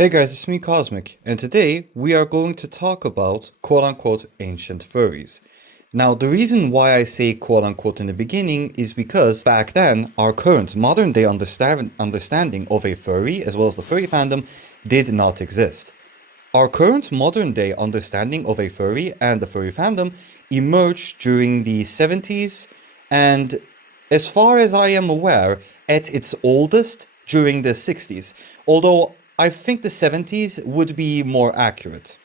Hey guys, it's me Cosmic, and today we are going to talk about quote-unquote ancient furries. Now, the reason why I say quote-unquote in the beginning is because back then, our current modern-day understanding of a furry, as well as the furry fandom, did not exist. Our current modern-day understanding of a furry and the furry fandom emerged during the 70s, and as far as I am aware, at its oldest during the 60s, although I think the 70s would be more accurate.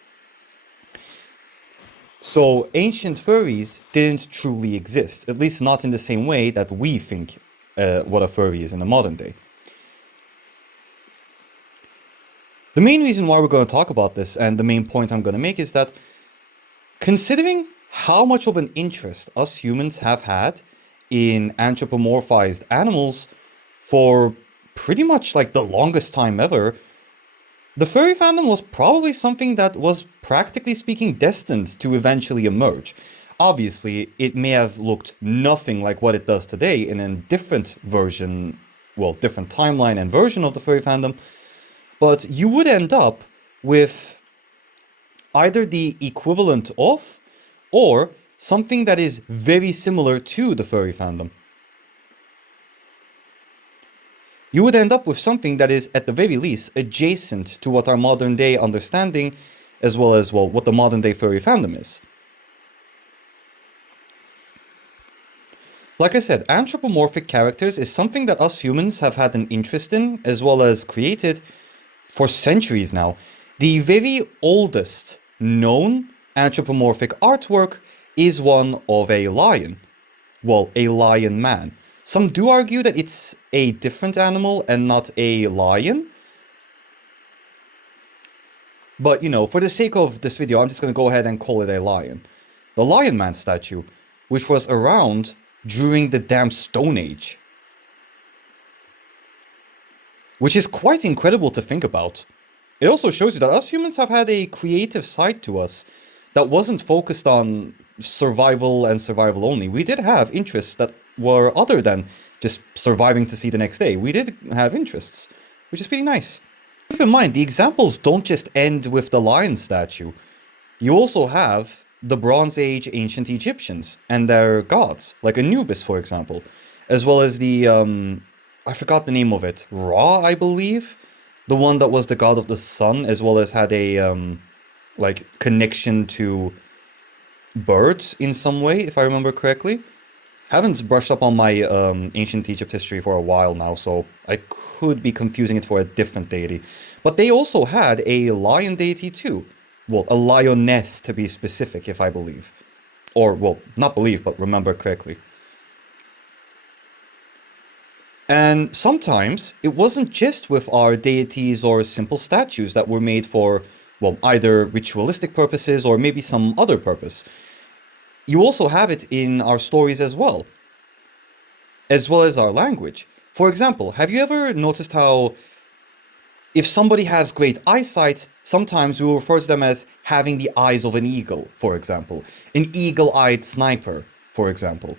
So ancient furries didn't truly exist, at least not in the same way that we think what a furry is in the modern day. The main reason why we're going to talk about this, and the main point I'm going to make, is that considering how much of an interest us humans have had in anthropomorphized animals for pretty much like the longest time ever, the furry fandom was probably something that was, practically speaking, destined to eventually emerge. Obviously, it may have looked nothing like what it does today in a different version, well, different timeline and version of the furry fandom, but you would end up with either the equivalent of, or something that is very similar to the furry fandom. You would end up with something that is, at the very least, adjacent to what our modern day understanding, as well as, well, what the modern day furry fandom is. Like I said, anthropomorphic characters is something that us humans have had an interest in, as well as created, for centuries now. The very oldest known anthropomorphic artwork is one of a lion. Well, a lion man. Some do argue that it's a different animal and not a lion. But, you know, for the sake of this video, I'm just going to go ahead and call it a lion. The Lion Man statue, which was around during the damn Stone Age. Which is quite incredible to think about. It also shows you that us humans have had a creative side to us that wasn't focused on survival and survival only. We did have interests that were other than just surviving to see the next day. We did have interests, which is pretty nice. Keep in mind, the examples don't just end with the lion statue. You also have the Bronze Age ancient Egyptians and their gods, like Anubis, for example, as well as the, I forgot the name of it, Ra, I believe? The one that was the god of the sun, as well as had a, like, connection to birds in some way, if I remember correctly. Haven't brushed up on my ancient Egypt history for a while now, so I could be confusing it for a different deity. But they also had a lion deity too. Well, a lioness to be specific, if I believe. Or, well, not believe, but remember correctly. And sometimes it wasn't just with our deities or simple statues that were made for, well, either ritualistic purposes or maybe some other purpose. You also have it in our stories as well as our language. For example, have you ever noticed how if somebody has great eyesight, sometimes we will refer to them as having the eyes of an eagle, for example. An eagle-eyed sniper, for example.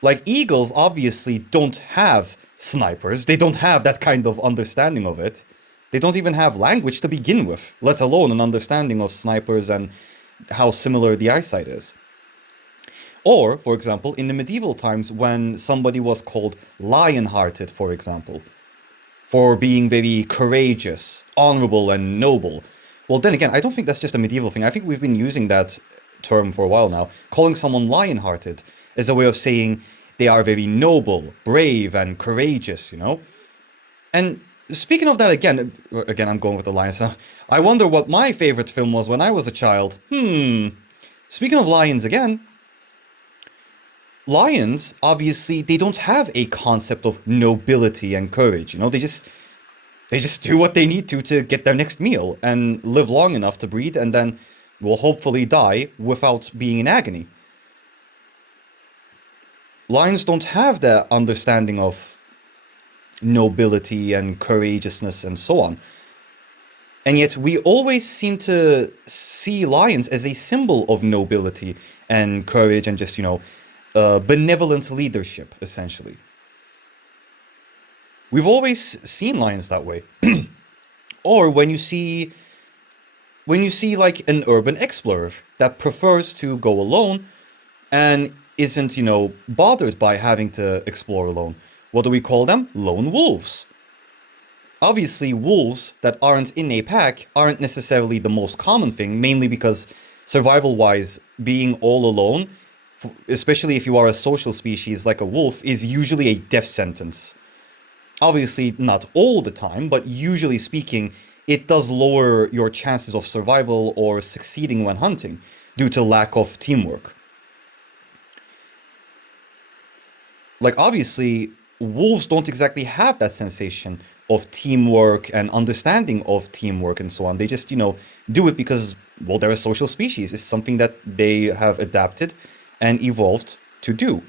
Like, eagles obviously don't have snipers. They don't have that kind of understanding of it. They don't even have language to begin with, let alone an understanding of snipers and how similar the eyesight is. Or, for example, in the medieval times when somebody was called lion-hearted, for example, for being very courageous, honorable, and noble. Well, then again, I don't think that's just a medieval thing. I think we've been using that term for a while now, calling someone lion-hearted as a way of saying they are very noble, brave, and courageous, you know? And speaking of that, again, I'm going with the lions now. I wonder what my favorite film was when I was a child. Speaking of lions again, lions, obviously, they don't have a concept of nobility and courage, you know? They just do what they need to get their next meal and live long enough to breed and then will hopefully die without being in agony. Lions don't have that understanding of nobility and courageousness and so on. And yet we always seem to see lions as a symbol of nobility and courage and just, you know, benevolent leadership, essentially. We've always seen lions that way. Or when you see like an urban explorer that prefers to go alone and isn't, bothered by having to explore alone. What do we call them? Lone wolves. Obviously, wolves that aren't in a pack aren't necessarily the most common thing, mainly because survival-wise, being all alone, especially if you are a social species like a wolf, is usually a death sentence. Obviously, not all the time, but usually speaking, it does lower your chances of survival or succeeding when hunting due to lack of teamwork. Like, obviously, wolves don't exactly have that sensation of teamwork and understanding of teamwork and so on. They just, do it because, well, they're a social species. It's something that they have adapted and evolved to do.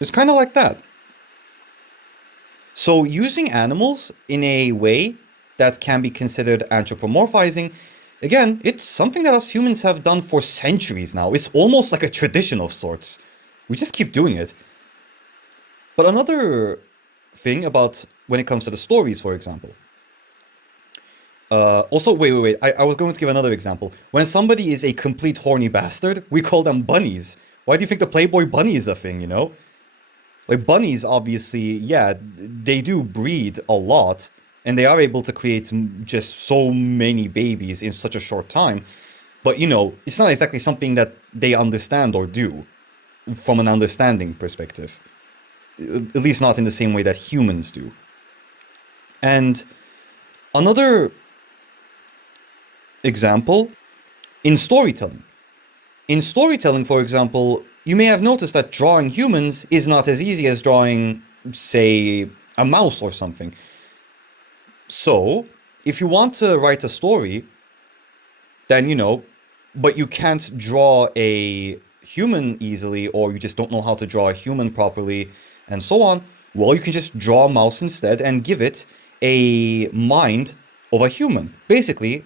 It's kind of like that. So using animals in a way that can be considered anthropomorphizing, again, it's something that us humans have done for centuries now. It's almost like a tradition of sorts. We just keep doing it. But another thing about when it comes to the stories, for example. Also, wait. I was going to give another example. When somebody is a complete horny bastard, we call them bunnies. Why do you think the Playboy bunny is a thing? Like, bunnies, obviously, yeah, they do breed a lot, and they are able to create just so many babies in such a short time. But, it's not exactly something that they understand or do from an understanding perspective. At least not in the same way that humans do. And another example, in storytelling. In storytelling, for example, you may have noticed that drawing humans is not as easy as drawing, say, a mouse or something. So, if you want to write a story, then, but you can't draw a human easily, or you just don't know how to draw a human properly, and so on, well, you can just draw a mouse instead and give it a mind of a human. Basically,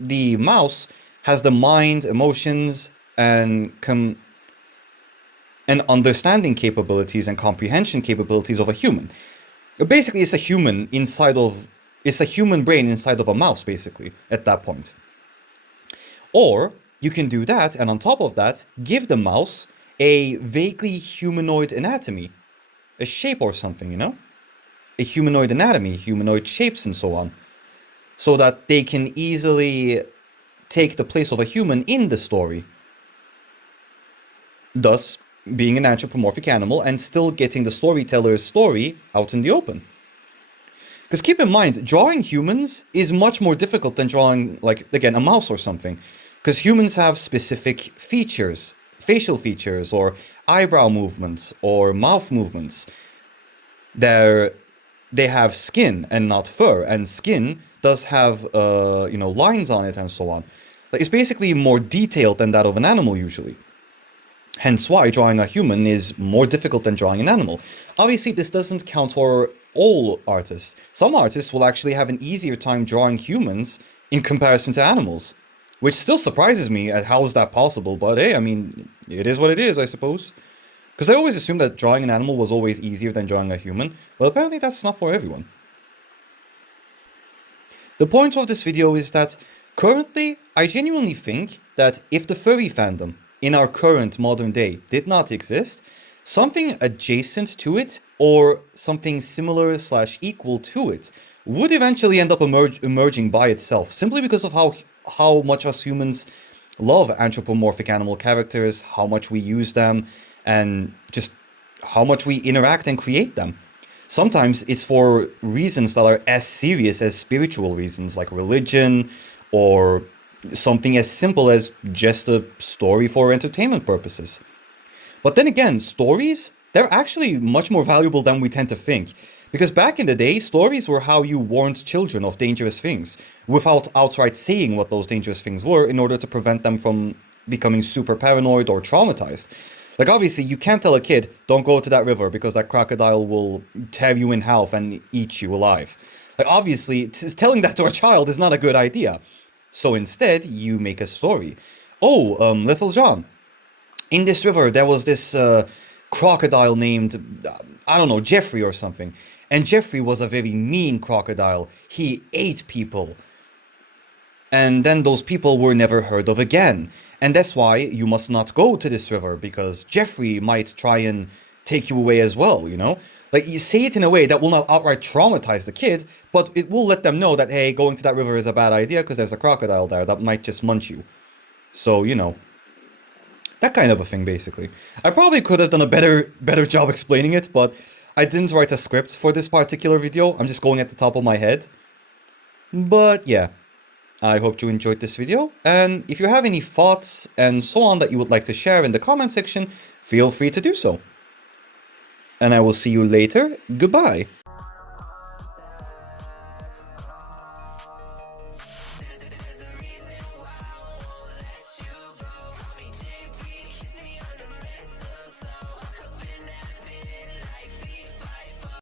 the mouse has the mind, emotions, and understanding capabilities and comprehension capabilities of a human. Basically, it's a human brain inside of a mouse, basically, at that point. Or you can do that, and on top of that, give the mouse a vaguely humanoid anatomy, a shape or something, a humanoid anatomy, humanoid shapes, and so on, so that they can easily take the place of a human in the story, thus being an anthropomorphic animal and still getting the storyteller's story out in the open. Because keep in mind, drawing humans is much more difficult than drawing, like, again, a mouse or something. Because humans have specific features, facial features, or eyebrow movements, or mouth movements. They have skin and not fur, and skin does have, lines on it and so on. It's basically more detailed than that of an animal usually. Hence why drawing a human is more difficult than drawing an animal. Obviously, this doesn't count for all artists. Some artists will actually have an easier time drawing humans in comparison to animals, which still surprises me at how is that possible, but hey, I mean, it is what it is, I suppose. Because I always assumed that drawing an animal was always easier than drawing a human, but apparently that's not for everyone. The point of this video is that currently, I genuinely think that if the furry fandom in our current modern day did not exist, something adjacent to it or something similar / equal to it would eventually end up emerging by itself, simply because of how much us humans love anthropomorphic animal characters, how much we use them, and just how much we interact and create them. Sometimes it's for reasons that are as serious as spiritual reasons, like religion, or something as simple as just a story for entertainment purposes. But then again, stories, they're actually much more valuable than we tend to think. Because back in the day, stories were how you warned children of dangerous things, without outright saying what those dangerous things were in order to prevent them from becoming super paranoid or traumatized. Like, obviously, you can't tell a kid, don't go to that river because that crocodile will tear you in half and eat you alive. Like, obviously, telling that to a child is not a good idea. So instead, you make a story. Oh, Little John, in this river, there was this crocodile named, I don't know, Jeffrey or something. And Jeffrey was a very mean crocodile. He ate people. And then those people were never heard of again. And that's why you must not go to this river, because Jeffrey might try and take you away as well, you know? Like, you say it in a way that will not outright traumatize the kid, but it will let them know that, hey, going to that river is a bad idea because there's a crocodile there that might just munch you. So, you know, that kind of a thing, basically. I probably could have done a better job explaining it, but I didn't write a script for this particular video. I'm just going at the top of my head. But yeah, I hope you enjoyed this video, and if you have any thoughts and so on that you would like to share in the comment section, feel free to do so. And I will see you later. Goodbye.